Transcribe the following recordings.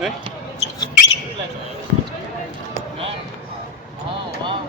Eh? Oh, wow.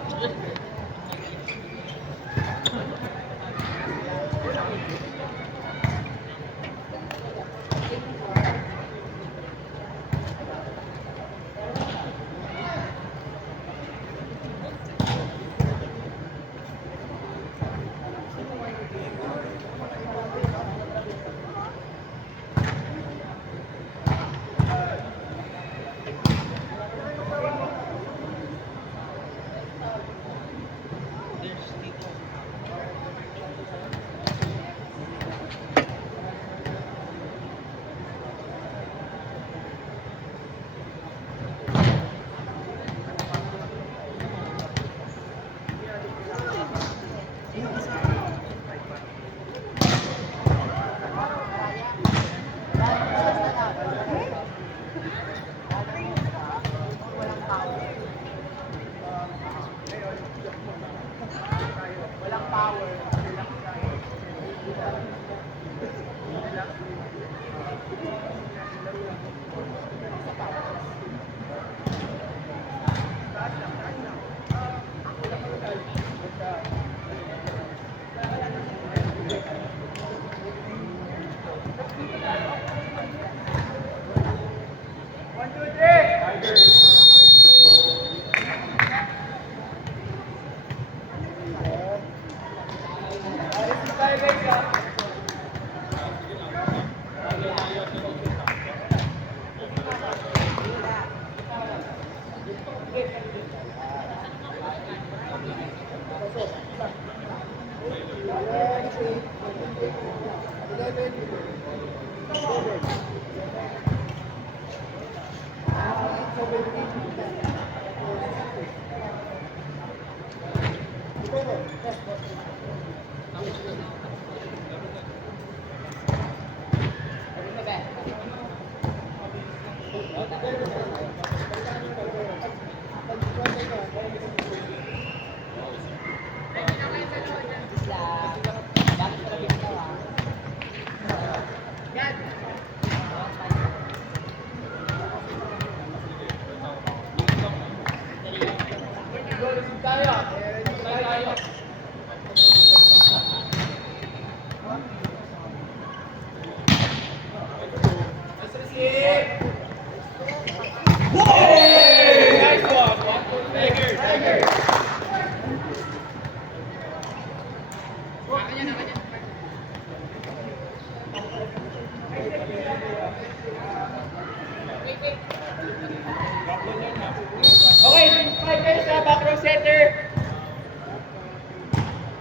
Okay, 5 kayo sa back row center.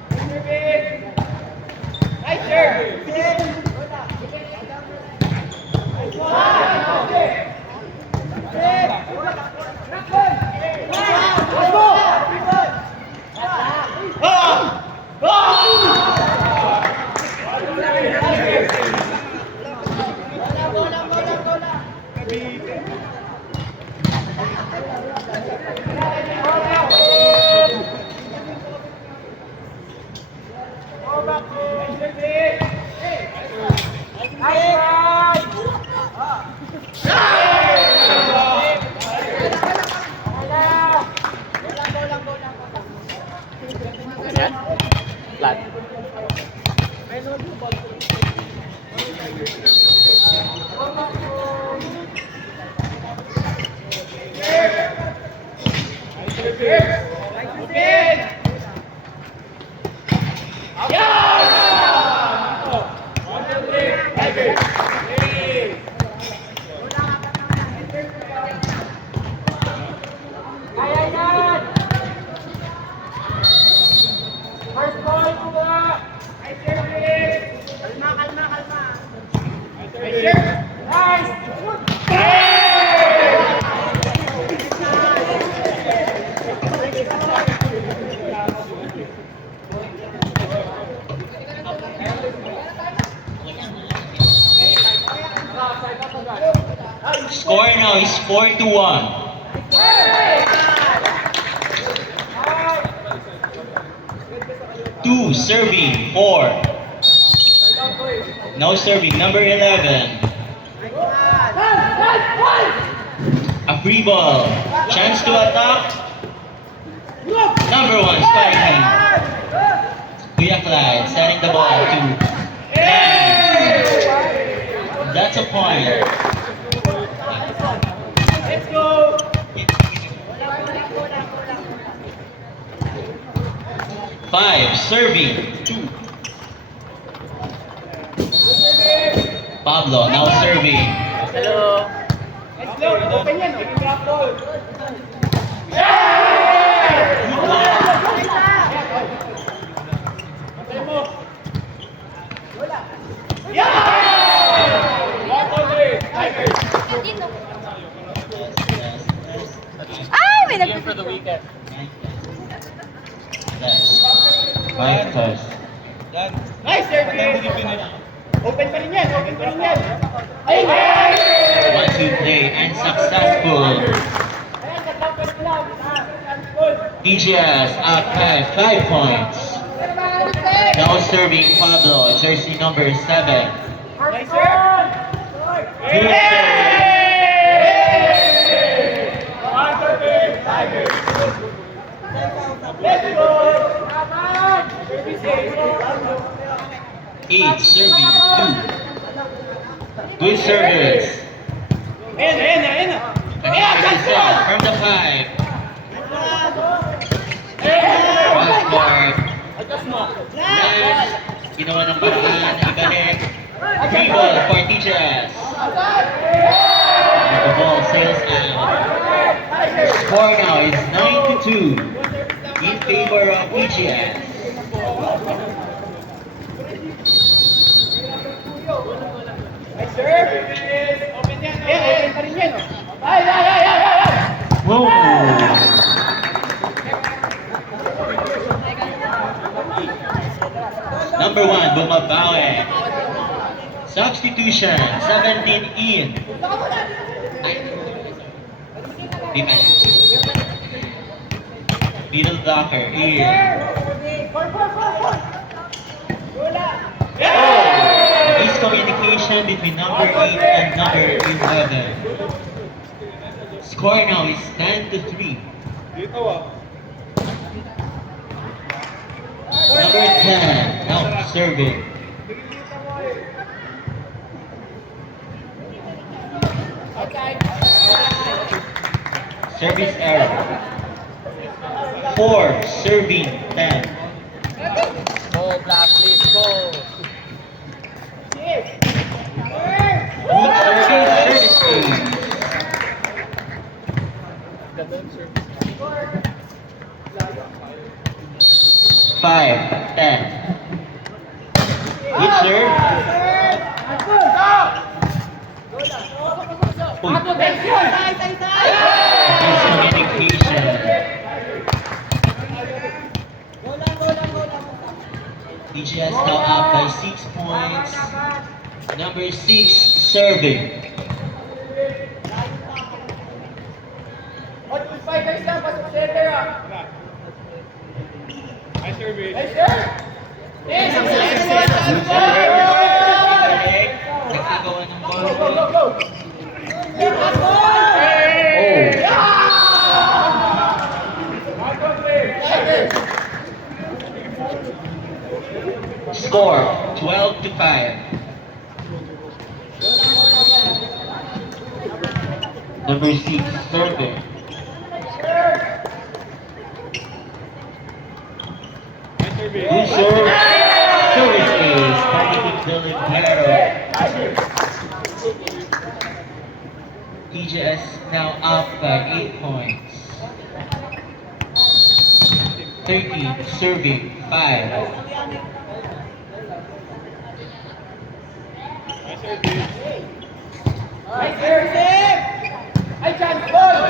Serving. Nice, sir. Yan? Flat. Score now is 4-1. Two serving, 4. Now serving, number 11. free ball. Chance to attack. Number 1 spiking. Kuya Clyde setting the ball to Lance. That's a point. Let's go! 5 serving. 2. Pablo now serving. Hello. Let's go! Open yan, oh. Drop ball. Patay mo. One only. Tigers. Ay, may Game for the weekend. Five toss. Nice service. Open pa rin yan, open pa rin yan. Ayun! 1-2 play and successful. Ayan, naglapas ko lang. Good. DGS up by 5 points. Now serving Pablo, jersey number 7. Nice serve. Good serve. One service. Tigers. Let's go. Come on. Service. 8 serving 2. Good service. Ayan. Nice set from the 5. Cross court. Lance, ginawa ng paraan, ibalik. Free ball for TGS. The ball sails out. Score now is 9-2 in favor of TGS. Nice serve. Open yan. Ayan, open pa rin yan. Ay. Whoa! Number 1, bumabawi. Substitution, 17 in. Defense. Middle blocker in. Miscommunication between number 8 and number 11. Score now is 10-3. Number 10, now serving. Service error. 4, serving 10. Go, Blacklist, go. Good service team. Ganda yung service. 5, 10. Good serve. Uy, miscommunication. DGS now up by 6 points. Number 6 serving. Hot two fighters na, pasok center ah. Nice service. Nice serve. Yes, ang Good service. serve. Ibalik. Nagkagawa ng ball. Go. Oh. Score 12-5. Number 6 serving. Nice service. Good serve. Service ace. Targeting Delantero. TGS now up by 8 points. 13 serving 5. Nice service. Nice serve. Ay, chance ball.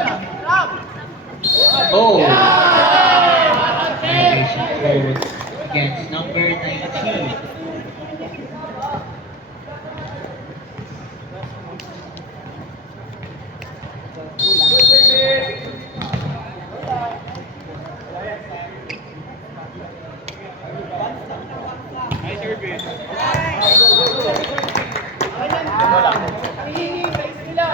Oh! Violation throws against number 19. Nice service. Hihingi, base nila.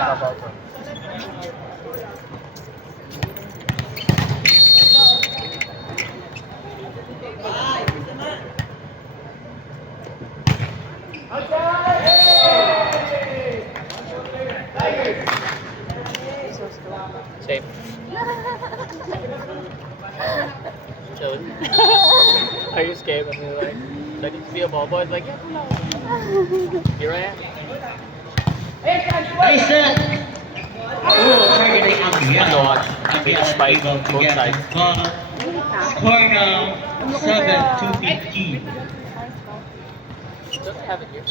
Same. Chilled. Are you scared? And you're like, do I need to be a ball boy? Like, yeah, here I am. Nice set! Oh, targeting Ambiel. Big Ambiel spike, able to both get sides. the ball. Score now, 7-15. Don't have it here.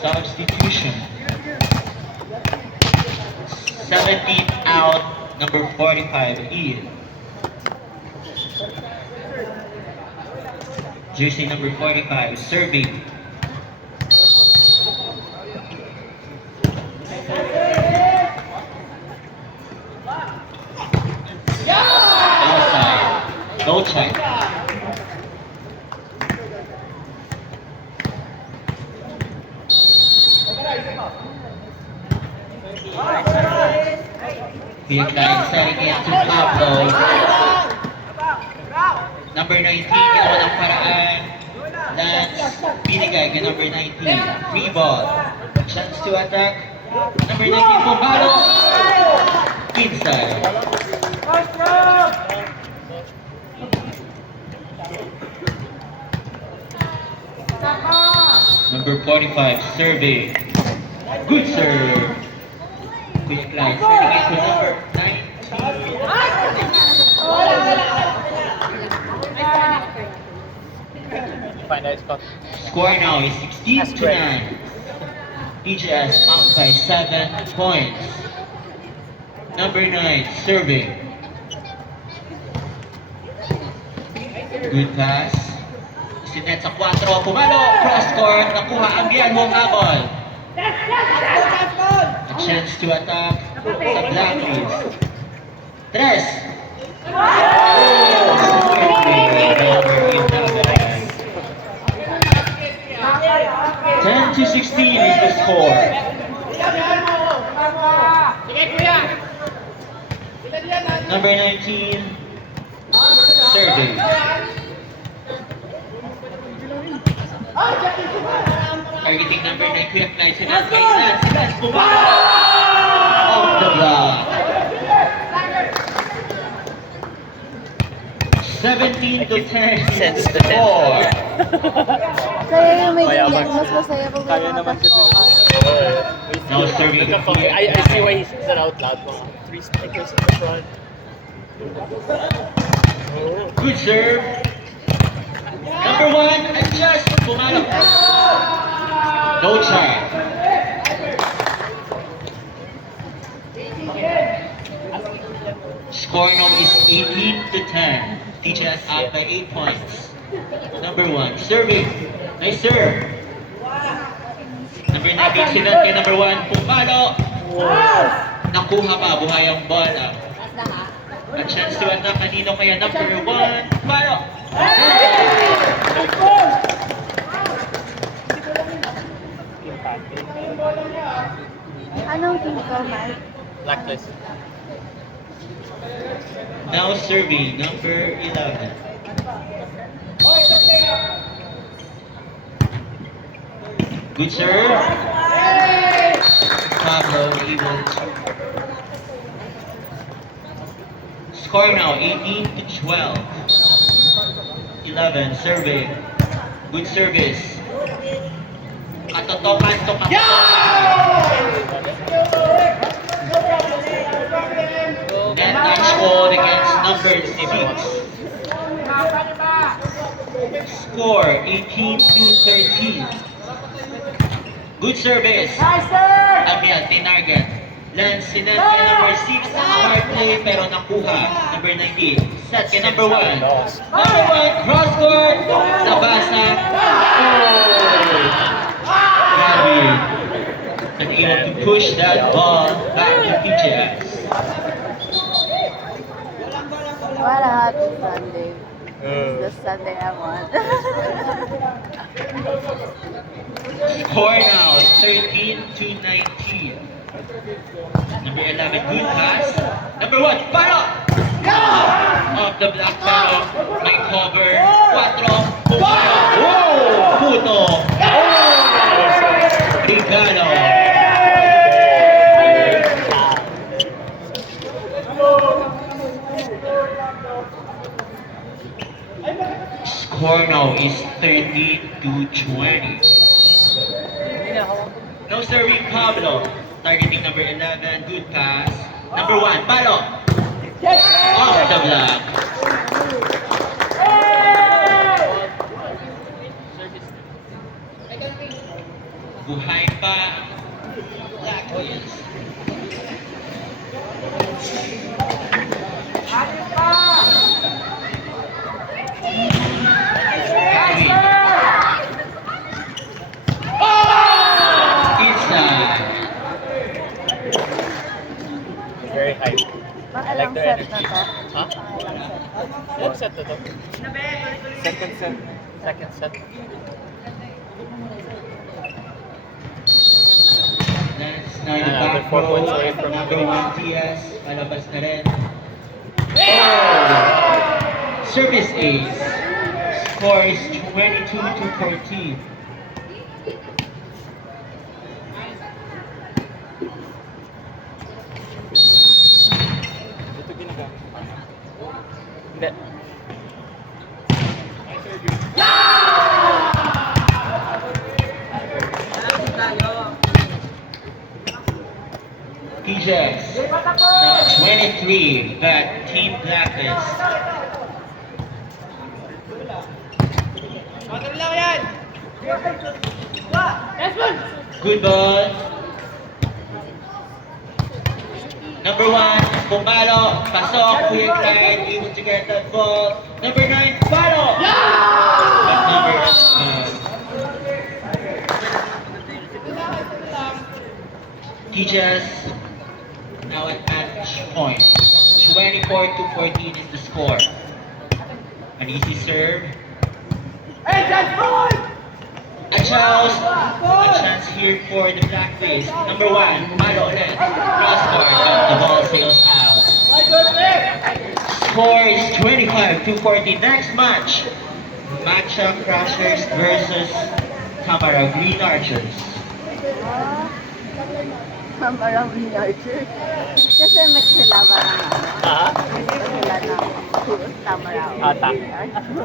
Substitution. 17 out, number 45, Ian. Jersey number 45, serving. Outside. No check. Vietnam setting it to Pablo. Number 19, ginawa ng paraan. Lance, binigay kay number 19. Free ball. Chance to attack. Number 19, Pumalo. Inside. Number 45, serving. Good serve. Quick line. Setting it to number 19. Find that spot. Score now is 16-9. PGS up by 7 points. Number 9, serving. Good pass. Sinet sa 4, pumalo, cross court, nakuha ang biyan mong habol. A chance to attack sa Blackies. Tres. Oh! 10-16 is the score. Number 19, serving. Targeting number 9, quick line, Sinet, Sinet, pumalo! Off the block. 17-10 Sense is the the score. Kaya yung may Mayaman. ganyan, mas masaya pag Kaya may mga naman kasi. pasok. Now serving. I see why he says it out loud. Mga 3 strikers in the front. Good serve. Number 1, adjust. Pumalo. No charge. Score now is 18-10. TGS up by 8 points. Number 1, serving. Nice serve. Number 19, Sinet kay number 1, Pumalo. Nakuha pa, buhay ang bola. A chance to attack kanino kaya number 1, Pumalo. Anong team ko, Mike? Blacklist. Now serving, number 11. Good serve. Pablo able to. Score now 18-12. 11 serving. Good service. Katotokan to katotokan. Net touch scored against number 6. Score 18-13. Good service. Amiel, tinarget. Lance, sinet kay number 6 ang hard play pero nakuha. Number 19. Set kay number 1. Number 1, cross court. Nabasa. Oh! Grabe. And able to push that ball back to PGS. What a happy Sunday. This is the Sunday I want. Score now 13 to 19. Number 11, good pass. Number 1, follow! Off the black fellow, may cover. 4, puto. Regalo. Score now is 30 to 20. No serving Pablo. Targeting number 11, good pass. Number 1, Palo. Off the block. Buhay pa. Black Wheels. Inside. Very high. Pangalang set na to. Huh? What set to? Second set. Second set. That's now the Ah, back we're 4 row. points away from Number winning. 1, Tias. Palabas na rin. Service ace. Score is 22 to 14. Ito ginagamit. Hindi. TJs. Now 23, but Team Blacklist. Good ball. Number 1, Pumalo, pasok, Kuya Clyde, able to get that ball. Number 9, Palo! But number TJs now at match point. 24 to 14 is the score. An easy serve. A chance here for the Blackface. Number 1, Malo ulit. Crossbar, but the ball sails out. Score is 25 to 14. Next match, Matcha Crushers versus Tamara Green Archers. Parang Green Archer. Kasi mix sila parang Ah? mix sila ng Tamaraw. Ata. Green Archer.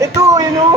Ito, yun o!